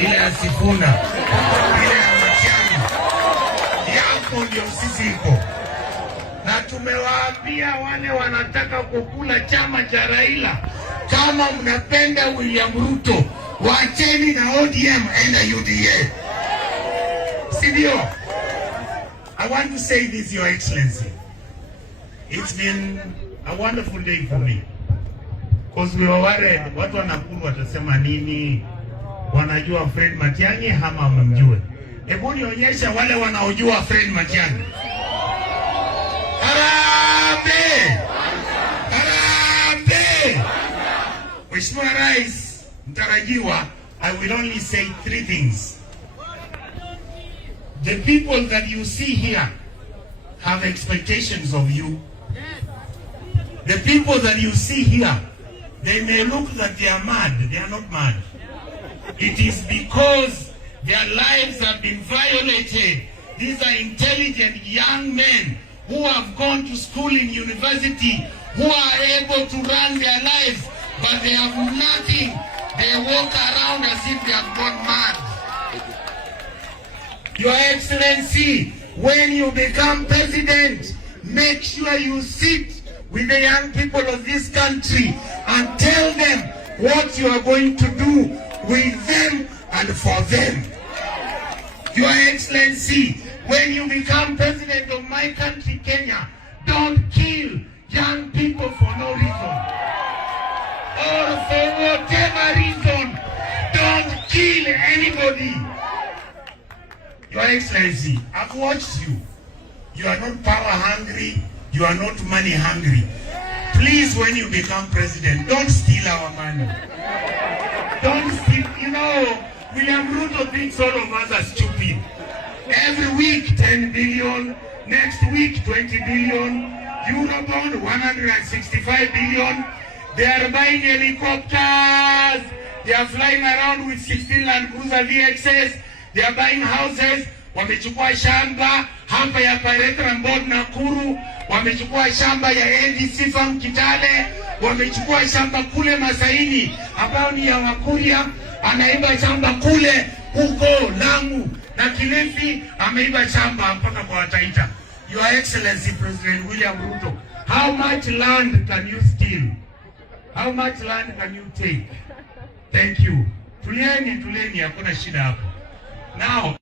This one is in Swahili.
ile ya Sifuna, ile ya Matiang'i. Hapo ndio sisi iko. Na tumewaambia wale wanataka kukula chama cha Raila, kama mnapenda William Ruto, wacheni na ODM, enda UDA. Sindio? I want to say this, Your Excellency. It's been a wonderful day for me. Because we were worried, watu wa Nakuru watasema nini? Wanajua Fred Matiang'i hama wamemjue. Hebu nionyesha wale wanaojua Fred Matiang'i. Harambee! Harambee! Mheshimiwa Rais mtarajiwa, I will only say 3 things. The people that you see here have expectations of you. The people that you see here, they may look that they are mad. They are not mad. It is because their lives have been violated. These are intelligent young men who have gone to school in university, who are able to run their lives, but they have nothing. They walk around as if they have gone mad. Your Excellency, when you become president, make sure you sit with the young people of this country and tell them what you are going to do with them and for them. Your Excellency, when you become president of my country, Kenya, don't kill young people for no reason. Or for whatever reason, don't kill anybody. Your Excellency, I've watched you. You are not power hungry. You are not money hungry. Please, when you become president, don't steal our money. Don't steal. You know, William Ruto thinks all of us are stupid. Every week, 10 billion. Next week, 20 billion. Eurobond, 165 billion. They are buying helicopters. They are flying around with 16 Land Cruiser VXS. They are buying houses. Wamechukua shamba hapa ya Piretra Board Nakuru. Wamechukua shamba ya Edwin Sifuna Kitale. Wamechukua shamba kule Masaini ambao ni ya Wakuria. Anaiba shamba kule huko Lamu. Na Kilifi ameiba shamba mpaka kwa Taita. Your Excellency President William Ruto, how much land can you steal? How much land can you take? Thank you. Tulieni, hakuna shida hapo. Now